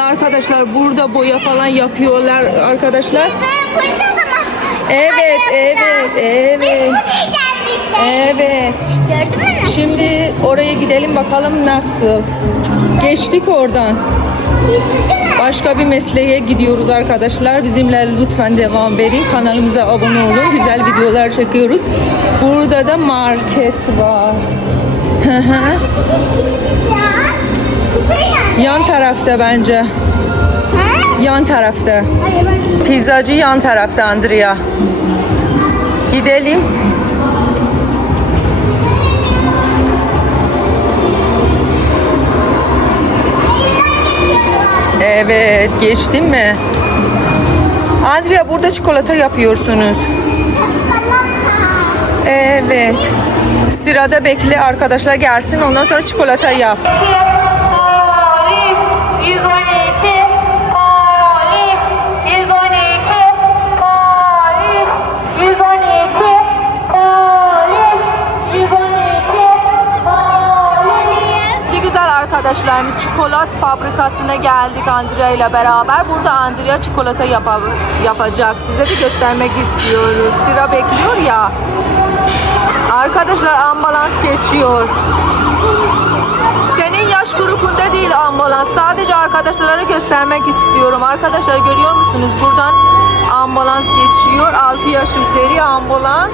anda arkadaşlar burada boya falan yapıyorlar arkadaşlar. Evet, evet, evet. Evet. Gördün mü? Şimdi oraya gidelim bakalım nasıl. Geçtik oradan. Başka bir mesleğe gidiyoruz arkadaşlar. Bizimle lütfen devam verin. Kanalımıza abone olun. Güzel videolar çekiyoruz. Burada da market var. Yan tarafta bence. Yan tarafta. Pizzacı yan tarafta Andrea. Gidelim. Evet, geçtin mi? Andrea burada çikolata yapıyorsunuz. Evet. Sırada bekle arkadaşlar gelsin ondan sonra çikolata yap. Arkadaşlarımız çikolat fabrikasına geldik Andrea ile beraber. Burada Andrea çikolata yapa- yapacak. Size de göstermek istiyoruz. Sıra bekliyor ya. Arkadaşlar ambulans geçiyor. Senin yaş grubunda değil ambulans. Sadece arkadaşlara göstermek istiyorum. Arkadaşlar görüyor musunuz? Buradan ambulans geçiyor. 6 yaş üzeri ambulans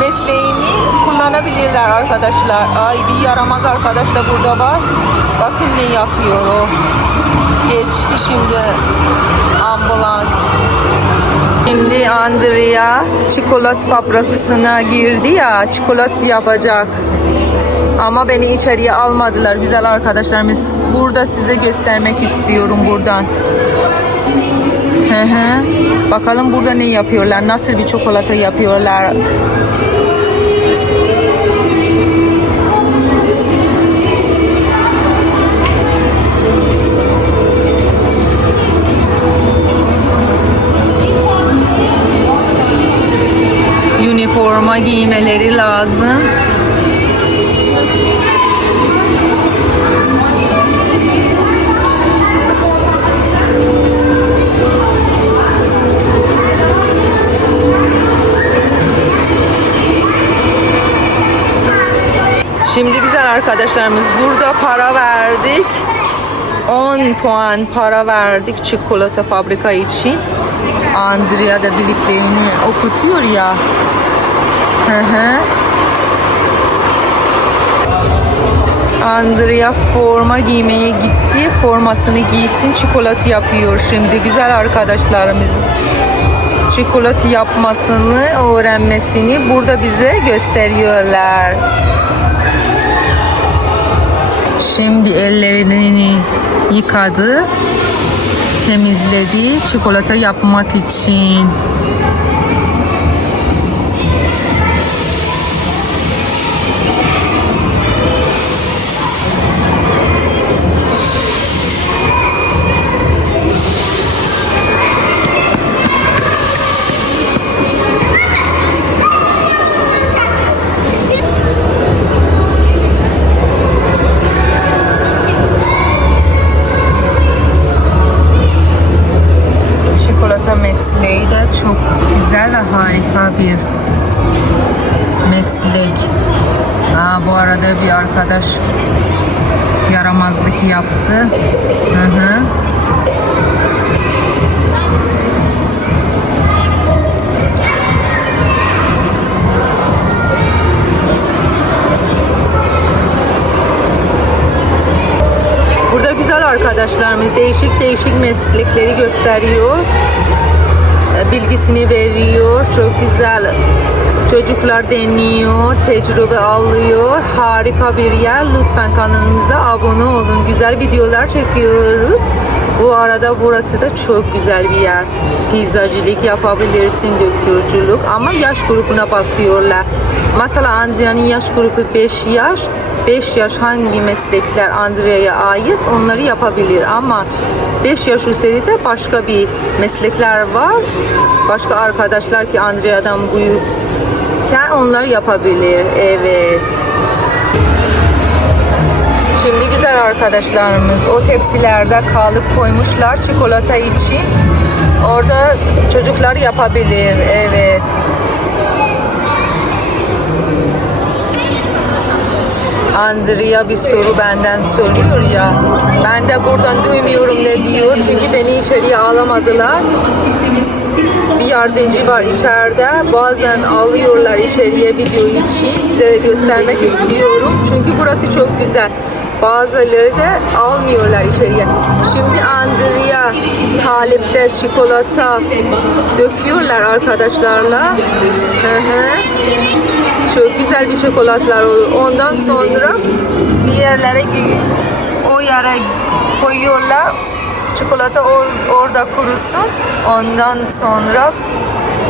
mesleğini kullanabilirler arkadaşlar. Ay bir yaramaz arkadaş da burada var. Bakın ne yapıyor o. Geçti şimdi ambulans. Şimdi Andrea çikolat fabrikasına girdi ya çikolat yapacak. Ama beni içeriye almadılar güzel arkadaşlarımız. Burada size göstermek istiyorum buradan. Hı hı. Bakalım burada ne yapıyorlar, nasıl bir çikolata yapıyorlar. Giymeleri lazım. Şimdi güzel arkadaşlarımız burada para verdik. 10 puan para verdik çikolata fabrika için. Andrea da birliklerini okutuyor ya. Andrea forma giymeye gitti. Formasını giysin. Çikolata yapıyor şimdi. Güzel arkadaşlarımız çikolata yapmasını, öğrenmesini burada bize gösteriyorlar. Şimdi ellerini yıkadı, temizledi çikolata yapmak için. Çok güzel ve harika bir meslek. Aa, bu arada bir arkadaş yaramazlık yaptı. Hı hı. Burada güzel arkadaşlarımız değişik değişik meslekleri gösteriyor. Bilgisini veriyor. Çok güzel. Çocuklar deniyor, tecrübe alıyor. Harika bir yer. Lütfen kanalımıza abone olun. Güzel videolar çekiyoruz. Bu arada burası da çok güzel bir yer. Pizzacılık yapabilirsin, döktürücülük ama yaş grubuna bakıyorlar. Mesela Andrea'nın yaş grubu 5 yaş. 5 yaş hangi meslekler Andrea'ya ait onları yapabilir ama 5 yaş üzeri de başka bir meslekler var. Başka arkadaşlar ki Andrea'dan büyük onlar yapabilir. Evet. Şimdi güzel arkadaşlarımız o tepsilerde kalıp koymuşlar çikolata için. Orada çocuklar yapabilir. Evet. Andrea bir soru benden soruyor ya. Ben de buradan duymuyorum ne diyor. Çünkü beni içeriye alamadılar. Bir yardımcı var içeride. Bazen alıyorlar içeriye video için. Size göstermek istiyorum. Çünkü burası çok güzel. Bazıları da almıyorlar içeriye. Şimdi Andrea Talip'te çikolata döküyorlar arkadaşlarla. Hı hı. Çok güzel bir çikolatlar olur. Ondan sonra bir yerlere o yere koyuyorlar. Çikolata or- orada kurusun. Ondan sonra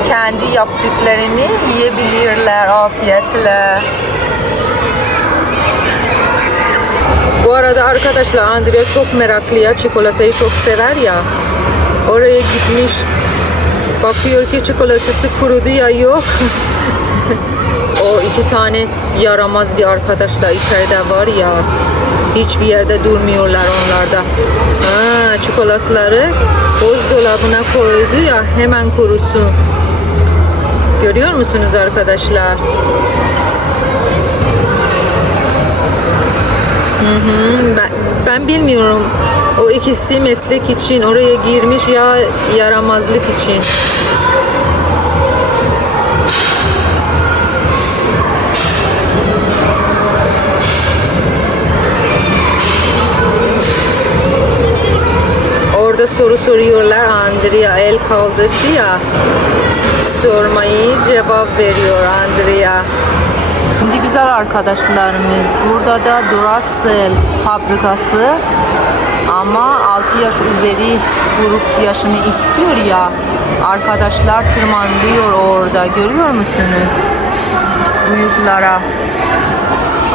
kendi yaptıklarını yiyebilirler afiyetle. Bu arada arkadaşlar Andrea çok meraklı ya çikolatayı çok sever ya. Oraya gitmiş. Bakıyor ki çikolatası kurudu ya yok. o iki tane yaramaz bir arkadaşla içeride var ya. Hiçbir yerde durmuyorlar onlarda. Ha, çikolatları buzdolabına koydu ya hemen kurusun. Görüyor musunuz arkadaşlar? Ben, ben bilmiyorum. O ikisi meslek için oraya girmiş ya yaramazlık için. Orada soru soruyorlar. Andrea el kaldırdı ya. Sormayı cevap veriyor Andrea. Şimdi güzel arkadaşlarımız burada da Duracell fabrikası ama 6 yaş üzeri grup yaşını istiyor ya arkadaşlar tırmanlıyor orada görüyor musunuz? Büyüklara.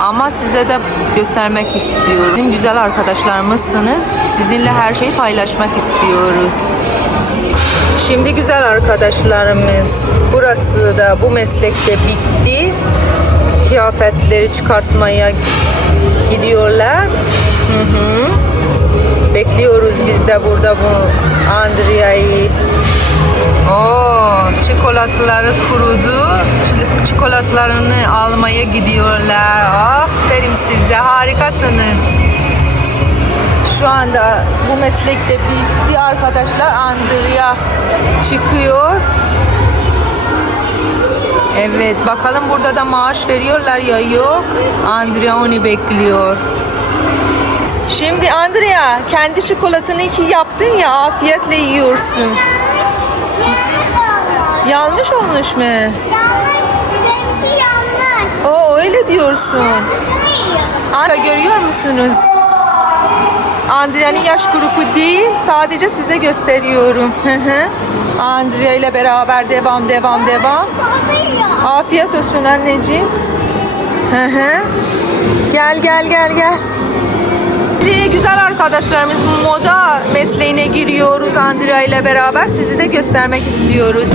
Ama size de göstermek istiyorum. Güzel arkadaşlarımızsınız. Sizinle her şeyi paylaşmak istiyoruz. Şimdi güzel arkadaşlarımız burası da bu meslekte bitti. Kıyafetleri çıkartmaya gidiyorlar. Hı hı. Bekliyoruz biz de burada bu Andrea'yı. Oo, çikolataları kurudu. Çi- Çikolatalarını almaya gidiyorlar. Aferin size harikasınız. Şu anda bu meslekte bitti arkadaşlar. Andrea çıkıyor. Evet bakalım burada da maaş veriyorlar ya yok. Andrea onu bekliyor. Şimdi Andrea kendi çikolatanı ki yaptın ya afiyetle yiyorsun. Yanlış olmuş. Mu? Yanlış. Benimki yanlış. O öyle diyorsun. Andrea görüyor musunuz? Andrea'nın yaş grubu değil, sadece size gösteriyorum. Andrea ile beraber devam, devam, devam. Afiyet olsun anneciğim. Hı hı. Gel, gel, gel, gel. Şimdi güzel arkadaşlarımız moda mesleğine giriyoruz Andrea ile beraber. Sizi de göstermek istiyoruz.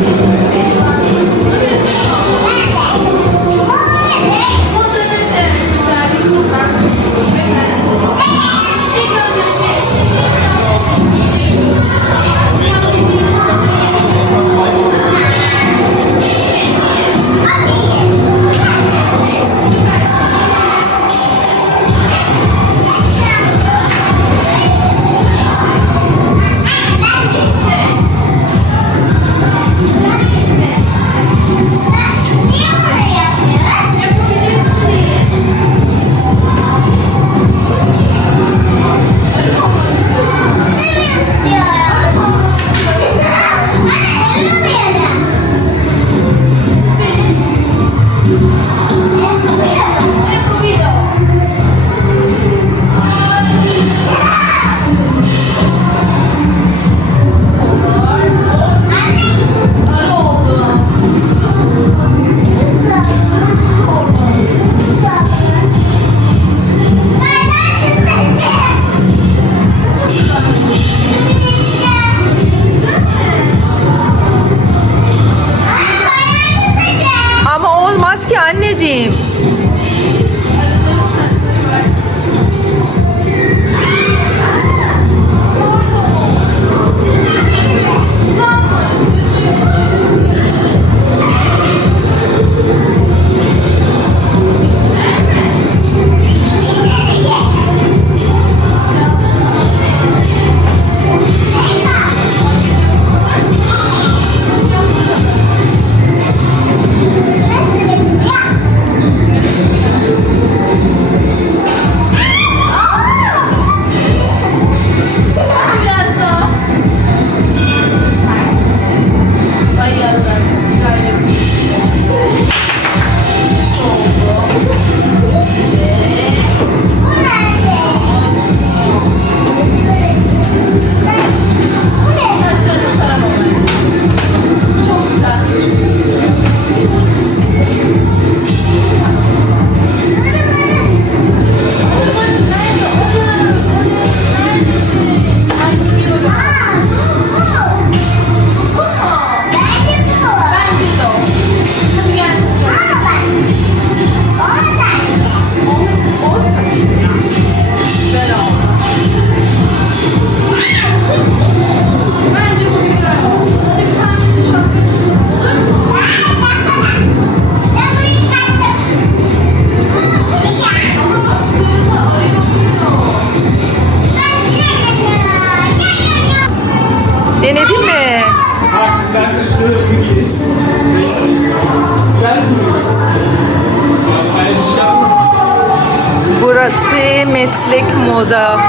Moda.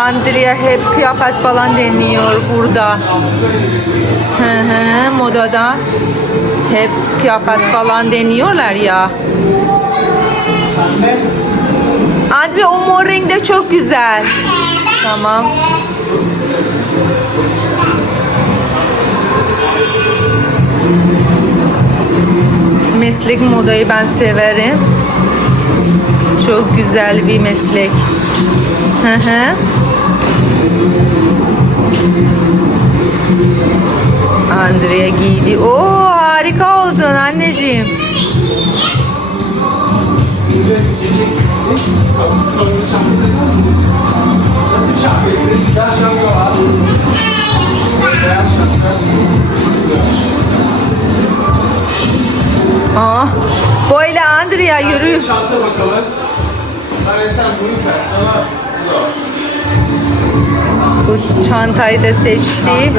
Andrea hep kıyafet falan deniyor burada. Hı hı, modada hep kıyafet falan deniyorlar ya. Andrea o mor renk de çok güzel. Tamam. Meslek modayı ben severim. Çok güzel bir meslek. Hı hı. Andrea giydi. Oo harika oldun anneciğim. Aa, böyle Andrea yürü. Bu çantayı da seçti.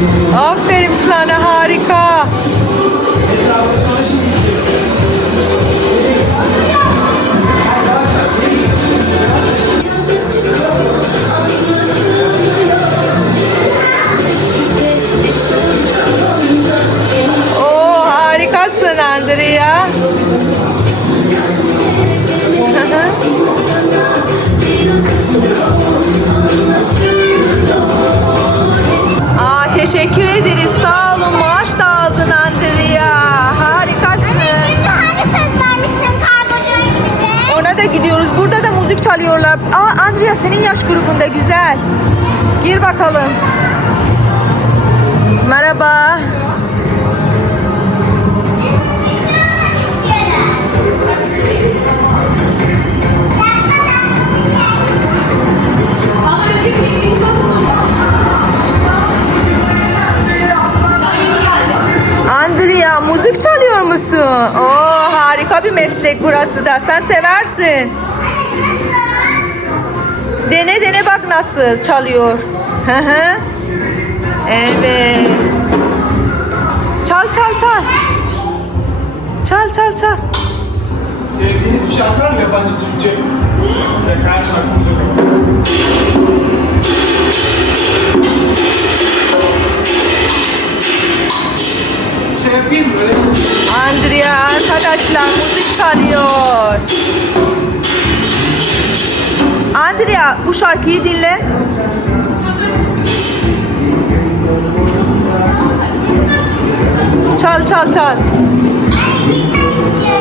Hop. Teşekkür ederiz. Sağ olun. Maaş da aldın Andrea. Harikasın. Şimdi hani söz vermiştin kargocuya gideceğiz? Ona da gidiyoruz. Burada da müzik çalıyorlar. Aa Andrea senin yaş grubunda güzel. Gir bakalım. Merhaba. Musun? Oo harika bir meslek burası da. Sen seversin. Dene dene bak nasıl çalıyor. Hı hı. evet. Çal çal çal. Çal çal çal. Sevdiğiniz bir şarkı var mı yabancı Türkçe? Ya şarkımız yok arkadaşlar müzik çalıyor. Andrea bu şarkıyı dinle. Çal çal çal.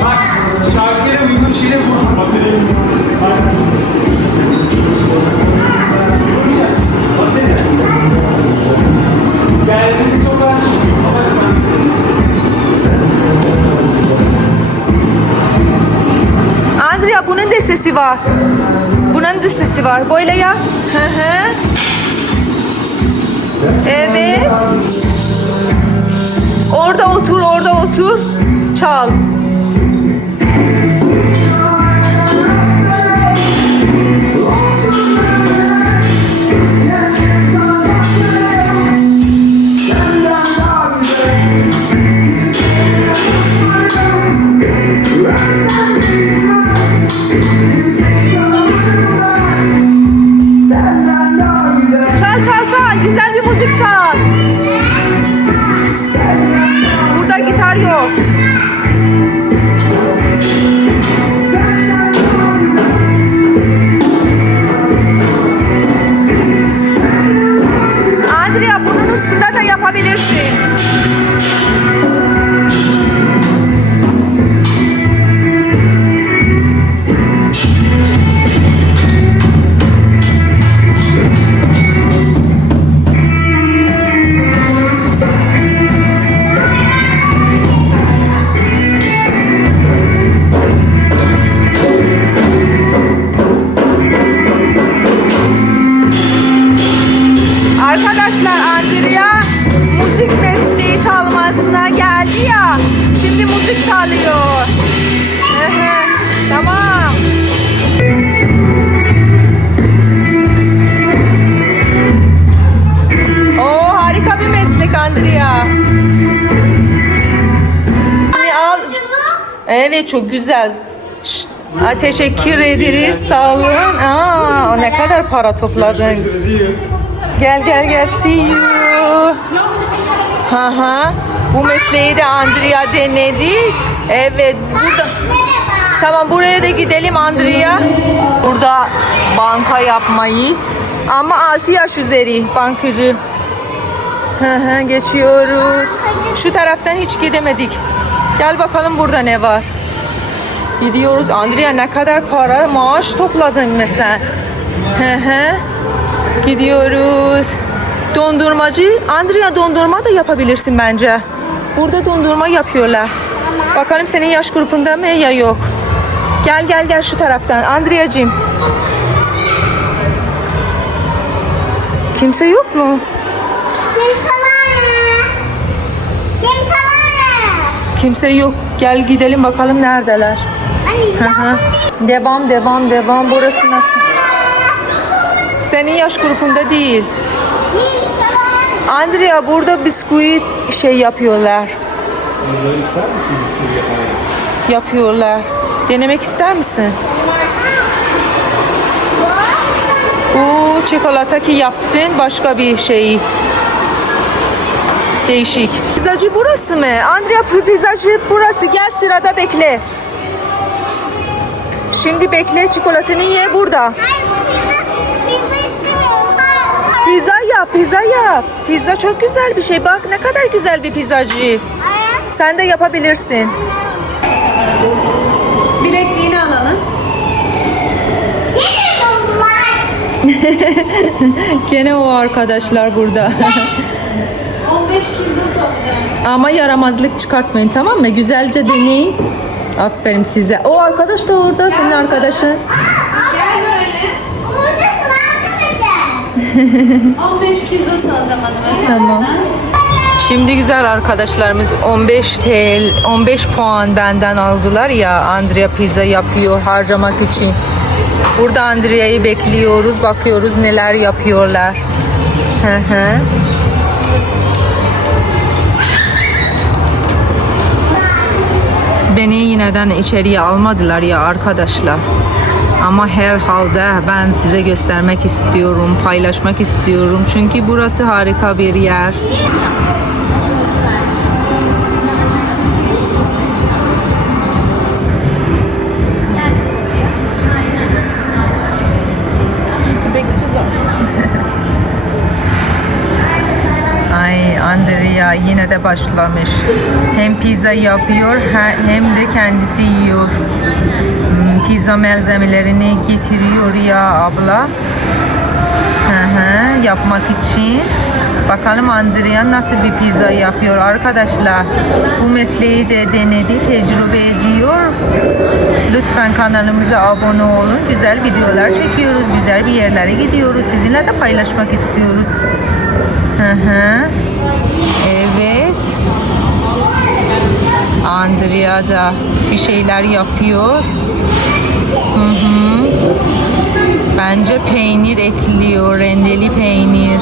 Bak şarkıya uygun şeyle vur. Gelmesi çok sesi var. Bunun da sesi var. Böyle ya. Evet. Orada otur, orada otur. Çal Evet çok güzel. Şşt. Teşekkür ederiz. Sağ olun. Aa, ne kadar para topladın. Gel gel gel. See you. Ha ha. Bu mesleği de Andrea denedi. Evet burada. Tamam buraya da gidelim Andrea. Burada banka yapmayı. Ama 6 yaş üzeri bankacı. Hı hı, Geçiyoruz. Şu taraftan hiç gidemedik. Gel bakalım burada ne var. Gidiyoruz. Andrea ne kadar para maaş topladın mesela. Hı hı. Gidiyoruz. Dondurmacı. Andrea dondurma da yapabilirsin bence. Burada dondurma yapıyorlar. Bakalım senin yaş grubunda mı ya yok. Gel gel gel şu taraftan. Andrea'cığım. Kimse yok mu? Kimse var mı? Kimse var mı? Kimse yok. Gel gidelim bakalım neredeler. Devam devam devam. Burası nasıl? Senin yaş grubunda değil. Andrea burada bisküvi şey yapıyorlar. Yapıyorlar. Denemek ister misin? Bu çikolata ki yaptın başka bir şey. Değişik. Pizzacı burası mı? Andrea pizzacı burası. Gel sırada bekle. Şimdi bekle çikolatanı ye burada. Pizza, yap, pizza yap. Pizza çok güzel bir şey. Bak ne kadar güzel bir pizzacı. Sen de yapabilirsin. Bilekliğini alalım. Gene o arkadaşlar burada. 15 kilo satacağız. Ama yaramazlık çıkartmayın tamam mı? Güzelce deneyin. Aferin size. O arkadaş da orada senin arkadaşın. Gel böyle. Buradasın arkadaşım. 15 kilo satacağım hanımefendi. Tamam. Şimdi güzel arkadaşlarımız 15 TL, 15 puan benden aldılar ya Andrea pizza yapıyor harcamak için. Burada Andrea'yı bekliyoruz, bakıyoruz neler yapıyorlar. Hı hı. Beni yineden içeriye almadılar ya arkadaşlar. Ama herhalde ben size göstermek istiyorum, paylaşmak istiyorum. Çünkü burası harika bir yer. Ay Andrea yine de başlamış. Hem pizza yapıyor he- hem de kendisi yiyor. Hmm, Pizza malzemelerini getiriyor ya abla. Hı hı, yapmak için. Bakalım Andrea nasıl bir pizza yapıyor arkadaşlar. Bu mesleği de denedi, tecrübe ediyor. Lütfen kanalımıza abone olun. Güzel videolar çekiyoruz. Güzel bir yerlere gidiyoruz. Sizinle de paylaşmak istiyoruz. Hı hı. Evet. Andrea da bir şeyler yapıyor. Hı hı. Bence peynir ekliyor, rendeli peynir.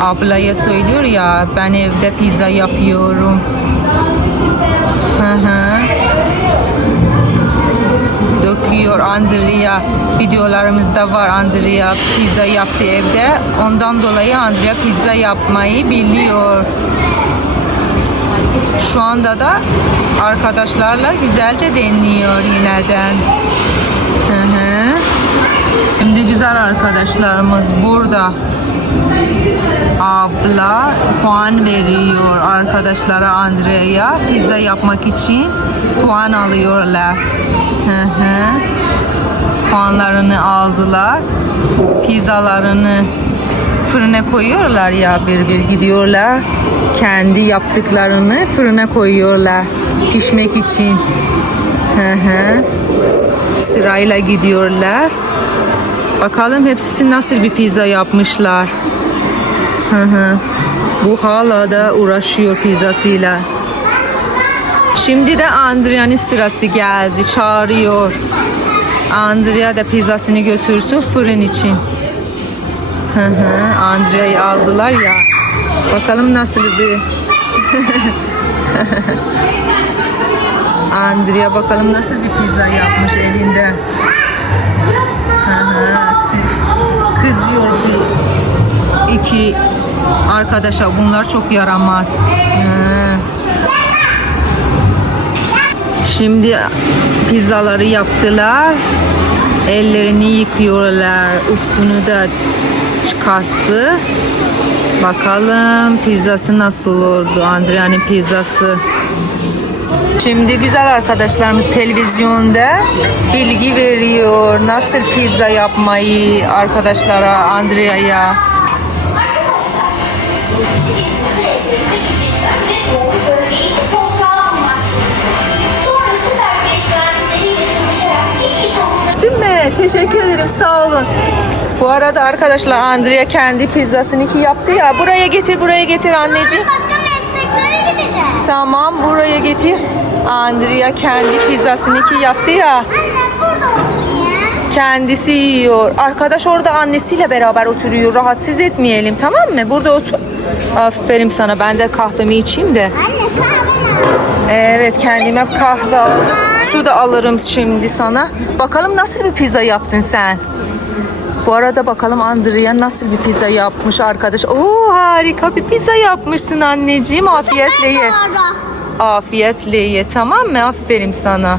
Ablaya söylüyor ya, ben evde pizza yapıyorum. Hı hı. Döküyor Andrea. Videolarımızda var Andrea pizza yaptı evde. Ondan dolayı Andrea pizza yapmayı biliyor. Şu anda da arkadaşlarla güzelce deniyor yineden. Hı hı. Şimdi güzel arkadaşlarımız burada. Abla puan veriyor arkadaşlara Andrea'ya pizza yapmak için puan alıyorlar. Hı hı. Puanlarını aldılar. Pizzalarını fırına koyuyorlar ya bir bir gidiyorlar. Kendi yaptıklarını fırına koyuyorlar pişmek için. Hı hı. Sırayla gidiyorlar. Bakalım hepsi nasıl bir pizza yapmışlar. Hı hı. Bu hala da uğraşıyor pizzasıyla. Şimdi de Andrea'nın sırası geldi. Çağırıyor. Andrea da pizzasını götürsün fırın için. Andrea'yı aldılar ya. Bakalım nasıl bir Andrea bakalım nasıl bir pizza yapmış elinde. Kızıyor bir iki arkadaşa. Bunlar çok yaramaz. Hı. Şimdi pizzaları yaptılar. Ellerini yıkıyorlar. Üstünü de çıkarttı. Bakalım pizzası nasıl oldu? Andrea'nın pizzası. Şimdi güzel arkadaşlarımız televizyonda bilgi veriyor. Nasıl pizza yapmayı arkadaşlara, Andrea'ya. Teşekkür ederim. Sağ olun. Bu arada arkadaşlar Andrea kendi pizzasını ki yaptı ya. Buraya getir, buraya getir anneciğim. başka mesleklere gideceğiz. Tamam, buraya getir. Andrea kendi pizzasını ki yaptı ya. Anne burada oturayım. Kendisi yiyor. Arkadaş orada annesiyle beraber oturuyor. Rahatsız etmeyelim tamam mı? Burada otur. Aferin sana. Ben de kahvemi içeyim de. Anne kahve ne? Evet kendime kahve aldım. Su da alırım şimdi sana. Bakalım nasıl bir pizza yaptın sen? Bu arada bakalım Andrea nasıl bir pizza yapmış arkadaş. Oo harika bir pizza yapmışsın anneciğim. Afiyetle ye. Afiyetle ye tamam mı? Aferin sana.